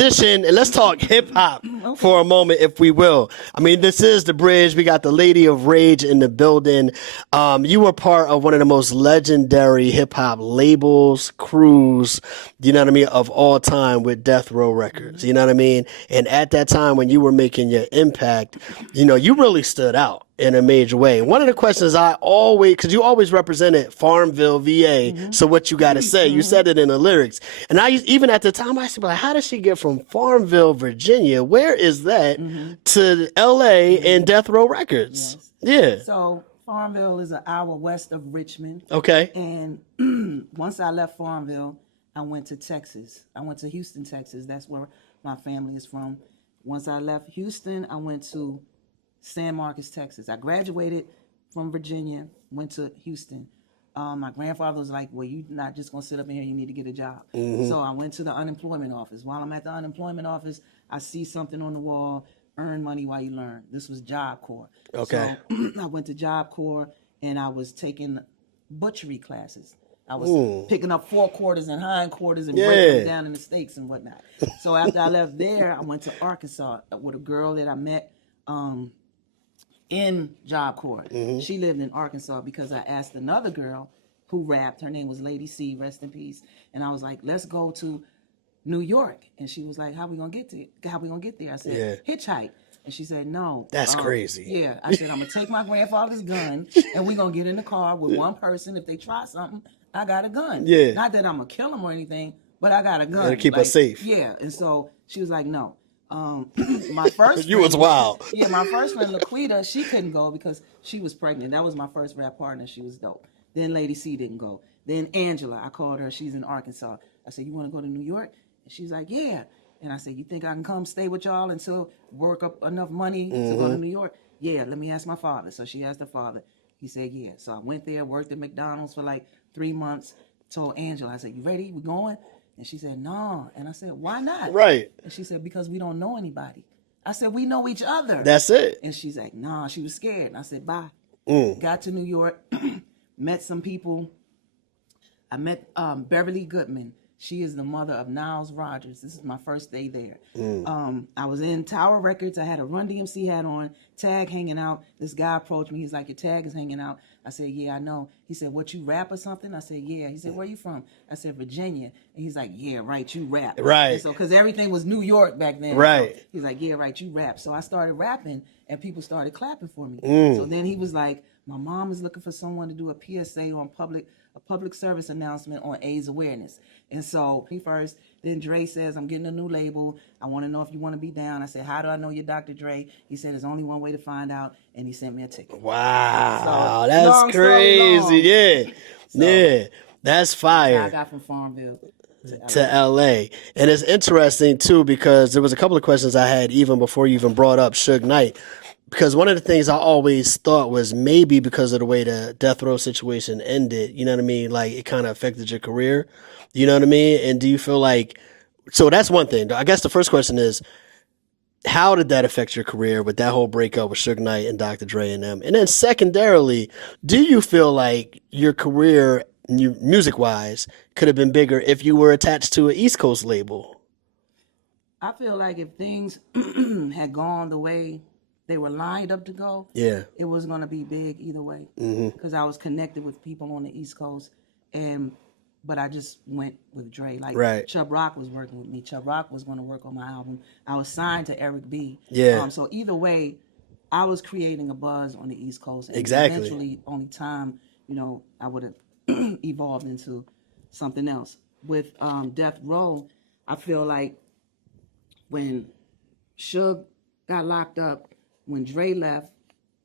transition and let's talk hip hop for a moment, if we will. I mean, this is the bridge. We got the Lady of Rage in the building. You were part of one of the most legendary hip hop labels, crews, you know what I mean, of all time with Death Row Records. You know what I mean? And at that time when you were making your impact, you know, you really stood out in a major way. One of the questions I always, because you always represented Farmville, VA, so what you got to say, you said it in the lyrics. And even at the time, I said, like, how does she get from Farmville, Virginia, where is that, to LA and Death Row Records? Yes. Yeah. So Farmville is an hour west of Richmond. Okay. And once I left Farmville, I went to Texas. I went to Houston, Texas. That's where my family is from. Once I left Houston, I went to San Marcos, Texas. I graduated from Virginia, went to Houston. My grandfather was like, well, you're not just going to sit up in here, you need to get a job. So I went to the unemployment office. While I'm at the unemployment office, I see something on the wall, earn money while you learn. This was Job Corps. Okay. So I went to Job Corps and I was taking butchery classes. I was picking up forequarters and hindquarters and breaking them down in the steaks and whatnot. So after I left there, I went to Arkansas with a girl that I met in Job Corps. She lived in Arkansas because I asked another girl who rapped. Her name was Lady C, rest in peace. And I was like, let's go to New York. And she was like, how we gonna get there? I said, hitchhike. And she said, no. That's crazy. Yeah. I said, I'm gonna take my grandfather's gun and we're gonna get in the car with one person. If they try something, I got a gun. Yeah. Not that I'm gonna kill them or anything, but I got a gun. To keep us safe. Yeah. And so she was like, no. My first You was wild. Yeah, my first friend Laquita, she couldn't go because she was pregnant. That was my first rap partner. She was dope. Then Lady C didn't go. Then Angela, I called her. She's in Arkansas. I said, you want to go to New York? And she's like, yeah. And I said, you think I can come stay with y'all until work up enough money to go to New York? Yeah, let me ask my father. So she asked her father. He said, yeah. So I went there, worked at McDonald's for like 3 months. Told Angela, I said, you ready? We going? And she said, no. And I said, why not? Right. And she said, because we don't know anybody. I said, we know each other. That's it. And she's like, nah, she was scared. And I said, bye. Got to New York, met some people. I met Beverly Goodman. She is the mother of Niles Rogers. This is my first day there. I was in Tower Records. I had a Run DMC hat on, tag hanging out. This guy approached me. He's like, your tag is hanging out. I said, yeah, I know. He said, what, you rap or something? I said, yeah. He said, where you from? I said, Virginia. And he's like, yeah, right, you rap. Right. And so, because everything was New York back then. Right. So he's like, yeah, right, you rap. So I started rapping, and people started clapping for me. So then he was like, my mom is looking for someone to do a PSA on a public service announcement on AIDS awareness. And so he first, then Dre says, I'm getting a new label. I want to know if you want to be down. I said, how do I know you're Dr. Dre? He said, there's only one way to find out. And he sent me a ticket. Wow. So, that's crazy. Yeah. So, yeah. That's fire. I got from Farmville to LA. And it's interesting too, because there was a couple of questions I had even before you even brought up Suge Knight. Because one of the things I always thought was maybe because of the way the death row situation ended, you know what I mean? Like it kind of affected your career, you know what I mean? And do you feel like, so that's one thing. I guess the first question is, how did that affect your career with that whole breakup with Suge Knight and Dr. Dre and them? And then secondarily, do you feel like your career, music-wise, could have been bigger if you were attached to an East Coast label? I feel like if things had gone the way they were lined up to go, it was going to be big either way. Because I was connected with people on the East Coast, but I just went with Dre. Like Chubb Rock was working with me. Chubb Rock was going to work on my album. I was signed to Eric B. So either way, I was creating a buzz on the East Coast. And eventually, only time, I would have evolved into something else. With Death Row, I feel like when Suge got locked up, when Dre left,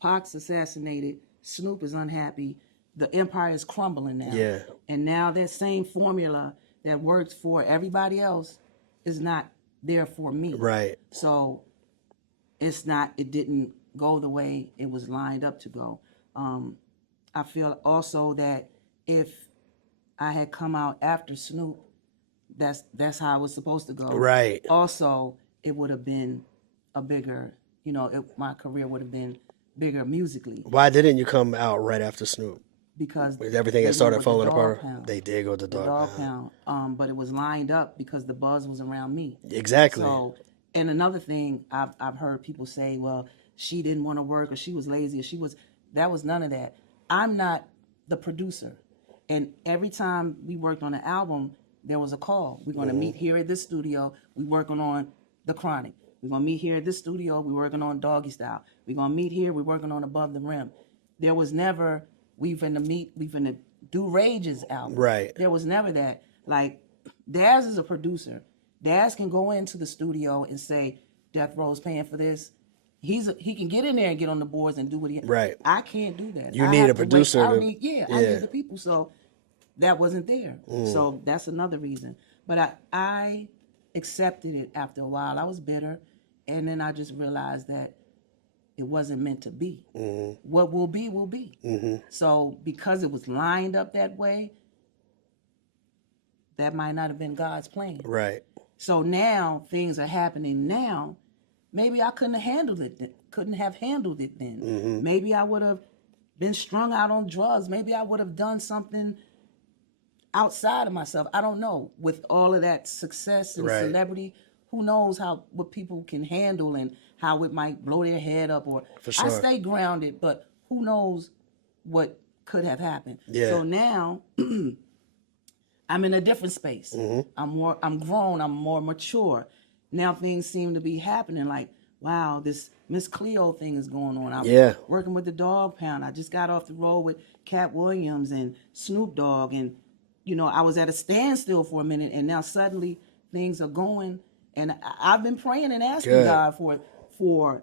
Pac's assassinated, Snoop is unhappy, the empire is crumbling now. And now that same formula that works for everybody else is not there for me. So it didn't go the way it was lined up to go. I feel also that if I had come out after Snoop, that's how it was supposed to go. Also, it would have been a bigger, my career would have been bigger musically. Why didn't you come out right after Snoop? because everything they had started went with the falling Dog apart. Pound. They did go to The Dog Pound. But it was lined up because the buzz was around me. Exactly. So, and another thing I've heard people say, well, she didn't want to work, or she was lazy, or that was none of that. I'm not the producer. And every time we worked on an album, there was a call. We're going to meet here at this studio. We're working on The Chronic. We're going to meet here at this studio. We're working on Doggy Style. We're going to meet here. We're working on Above the Rim. There was never, we finna do Rage's album. Right. There was never that. Like, Daz is a producer. Daz can go into the studio and say, Death Row's paying for this. He can get in there and get on the boards and do what he. Right. I can't do that. You need a producer. I need the people. So that wasn't there. So that's another reason. But I accepted it after a while. I was bitter, and then I just realized that it wasn't meant to be. What will be, will be. So because it was lined up that way, that might not have been God's plan. Right. So now things are happening now. Maybe I couldn't have handled it then. Maybe I would have been strung out on drugs. Maybe I would have done something outside of myself. I don't know. With all of that success and celebrity, who knows what people can handle and how it might blow their head up. Or For sure. I stay grounded, but who knows what could have happened. Yeah. So now I'm in a different space. I'm grown, I'm more mature. Now things seem to be happening, like, wow, this Miss Cleo thing is going on. I'm working with the Dog Pound. I just got off the road with Cat Williams and Snoop Dogg, and I was at a standstill for a minute, and now suddenly things are going. And I've been praying and asking God for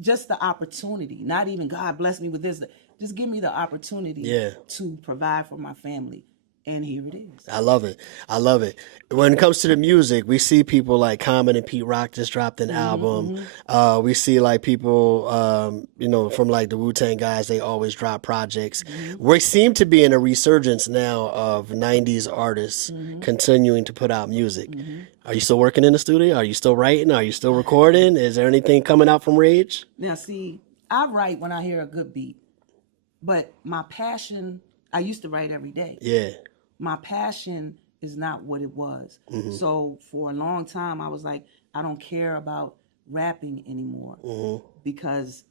just the opportunity. Not even God bless me with this. Just give me the opportunity to provide for my family. And here it is. I love it. I love it. When it comes to the music, we see people like Common and Pete Rock just dropped an album. We see like people, from like the Wu-Tang guys, they always drop projects. We seem to be in a resurgence now of 90s artists continuing to put out music. Are you still working in the studio? Are you still writing? Are you still recording? Is there anything coming out from Rage? Now, see, I write when I hear a good beat. But my passion, I used to write every day. Yeah. My passion is not what it was. So for a long time, I was like, I don't care about rapping anymore because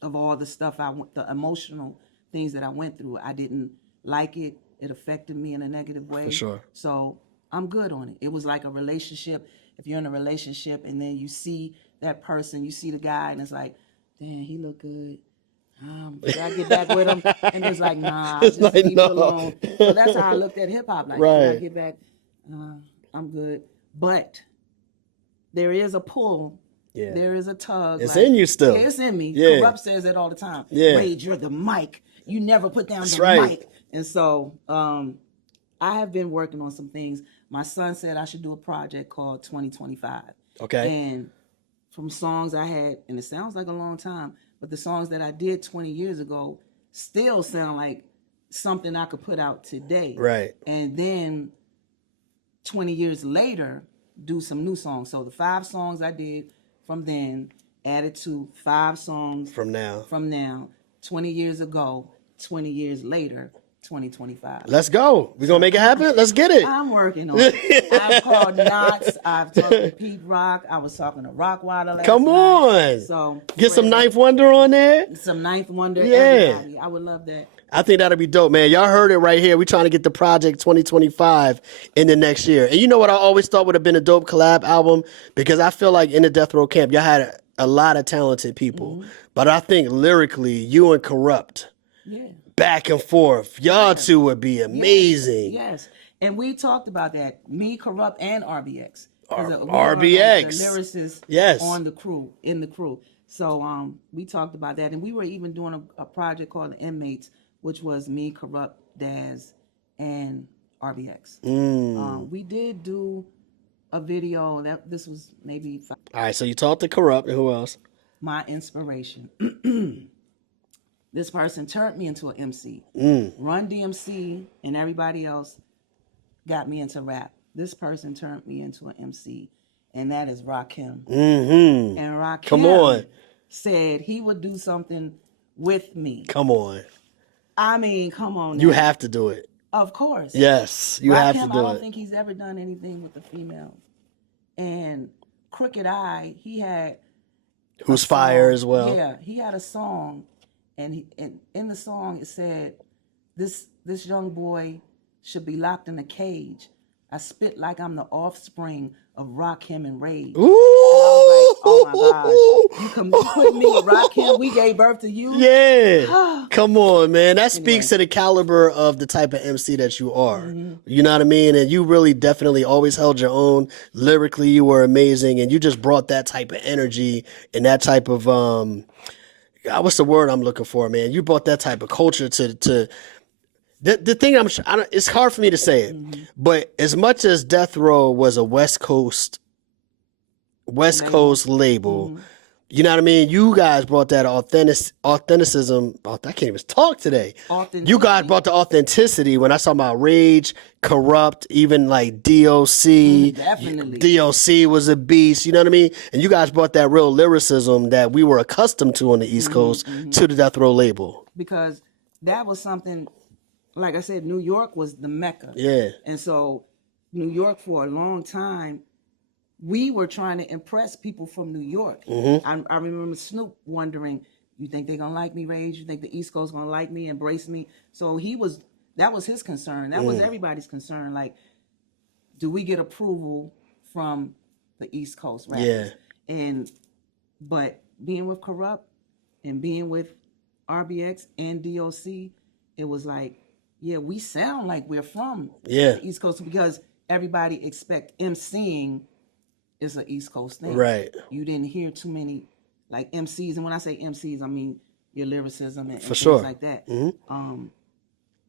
of all the stuff the emotional things that I went through. I didn't like it. It affected me in a negative way. For sure. So I'm good on it. It was like a relationship. If you're in a relationship and then you see that person, you see the guy, and it's like, damn, he look good. Should I get back with him? And it's like, nah, just like, leave it alone. So that's how I looked at hip hop. Like, should I get back? I'm good. But there is a pull. Yeah. There is a tug. It's in you still. Yeah, it's in me. Yeah. Corrupt says it all the time. Yeah. Rage, you're the mic. You never put down the mic. And so I have been working on some things. My son said I should do a project called 2025. Okay. And from songs I had, and it sounds like a long time, but the songs that I did 20 years ago still sound like something I could put out today. Right. And then 20 years later, do some new songs. So the 5 songs I did from then added to 5 songs from now. 20 years ago, 20 years later, 2025. Let's go. We're going to make it happen? Let's get it. I'm working on it. I've called Knox. I've talked to Pete Rock. I was talking to Rockwater last Come on. night. So get some Ninth Wonder on there. Some Ninth Wonder. Yeah. Everybody. I would love that. I think that'll be dope, man. Y'all heard it right here. We're trying to get the project 2025 in the next year. And you know what I always thought would have been a dope collab album? Because I feel like in the Death Row camp, y'all had a lot of talented people. But I think lyrically, you and Corrupt, back and forth, y'all two would be amazing. Yes. And we talked about that. Me, Corrupt, and RBX. RBX. The lyricists in the crew. So we talked about that. And we were even doing a project called The Inmates, which was me, Corrupt, Daz, and RBX. We did do a video. This was maybe 5. All right, so you talked to Corrupt, and who else? My inspiration. This person turned me into an MC. Run DMC and everybody else got me into rap. This person turned me into an MC, and that is Rakim. And Rakim said he would do something with me. Come on. I mean, come on. You now. have to do it. Of course. Yes, you have to do I don't it. think he's ever done anything with the females. And Crooked Eye, he had Who's fire as well. Yeah, he had a song, and in the song it said, "This young boy should be locked in a cage. I spit like I'm the offspring of Rakim and Rage." Ooh. And I was like, oh my gosh, you put me with Rakim. We gave birth to you. Yeah, come on, man. That speaks to the caliber of the type of MC that you are. You know what I mean? And you really definitely always held your own. Lyrically, you were amazing, and you just brought that type of energy and that type of what's the word I'm looking for, man? You brought that type of culture to. The thing it's hard for me to say it, but as much as Death Row was a West Coast label, you know what I mean? You guys brought that authenticism. I can't even talk today. You guys brought the authenticity when I saw about Rage, Corrupt, even like DOC. Definitely. DOC was a beast, you know what I mean? And you guys brought that real lyricism that we were accustomed to on the East Coast to the Death Row label. Because that was something. Like I said, New York was the Mecca. Yeah. And so New York for a long time, we were trying to impress people from New York. I remember Snoop wondering, you think they're going to like me, Rage? You think the East Coast going to like me, embrace me? So that was his concern. That was everybody's concern. Like, do we get approval from the East Coast rappers? Yeah. But being with Corrupt and being with RBX and DOC, it was like, yeah, we sound like we're from the East Coast because everybody expect MCing is an East Coast thing. Right. You didn't hear too many like MCs, and when I say MCs, I mean your lyricism and things like that.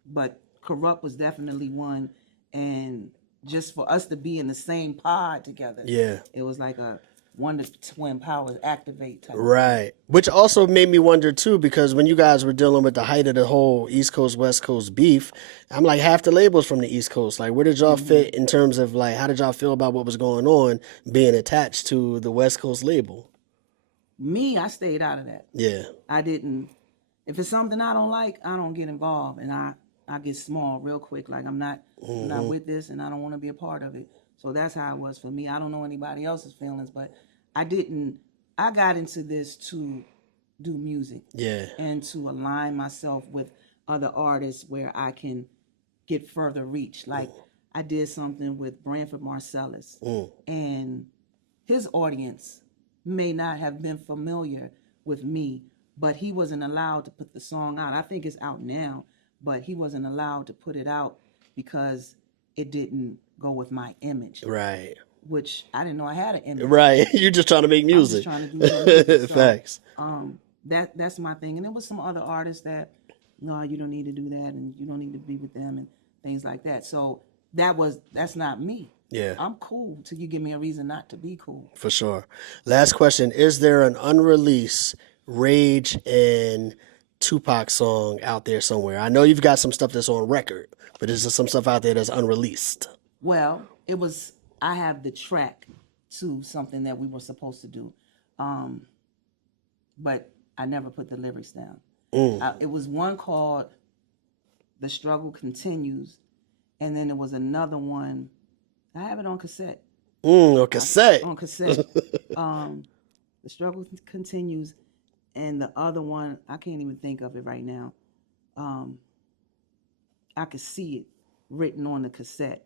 But Corrupt was definitely one, and just for us to be in the same pod together, it was like a Wonder Twin Powers activate type. Right. Which also made me wonder too, because when you guys were dealing with the height of the whole East Coast, West Coast beef, I'm like, half the labels from the East Coast. Like, where did y'all fit in terms of like, how did y'all feel about what was going on being attached to the West Coast label? Me, I stayed out of that. Yeah. I didn't. If it's something I don't like, I don't get involved, and I get small real quick. Like I'm not with this, and I don't want to be a part of it. So that's how it was for me. I don't know anybody else's feelings, but I got into this to do music. Yeah. And to align myself with other artists where I can get further reach. Like I did something with Branford Marcellus, and his audience may not have been familiar with me, but he wasn't allowed to put the song out. I think it's out now, but he wasn't allowed to put it out because it didn't go with my image. Right. Which I didn't know I had an image. Right. You're just trying to make music. I'm just trying to do music. So, facts. That's my thing. And there was some other artists that, no, you don't need to do that, and you don't need to be with them and things like that. So that's not me. Yeah. I'm cool till you give me a reason not to be cool. For sure. Last question. Is there an unreleased Rage and Tupac song out there somewhere? I know you've got some stuff that's on record, but is there some stuff out there that's unreleased? Well, I have the track to something that we were supposed to do, but I never put the lyrics down. It was one called "The Struggle Continues," and then there was another one. I have it on cassette. On cassette. On cassette. The Struggle Continues, and the other one I can't even think of it right now. I could see it written on the cassette.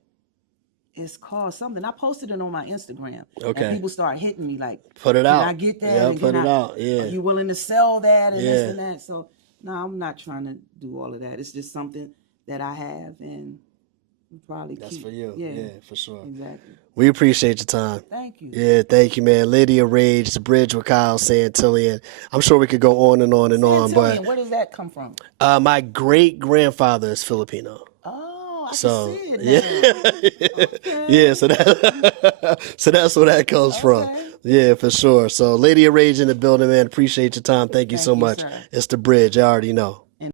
It's called something. I posted it on my Instagram. Okay. And people start hitting me like, put it out. Can I get that? Yeah, put it out. Yeah. Are you willing to sell that and this and that? So, no, I'm not trying to do all of that. It's just something that I have, and probably that's for you. Yeah, for sure. Exactly. We appreciate your time. Thank you. Yeah, thank you, man. Lady of Rage, The Bridge with Kyle Santillian. I'm sure we could go on and on and on, but where does that come from? My great grandfather is Filipino. I can see it now. Okay. Yeah, so that's where that comes from. Yeah, for sure. So, Lady of Rage in the building, man. Appreciate your time. Thank you so much. Sir. It's The Bridge. I already know.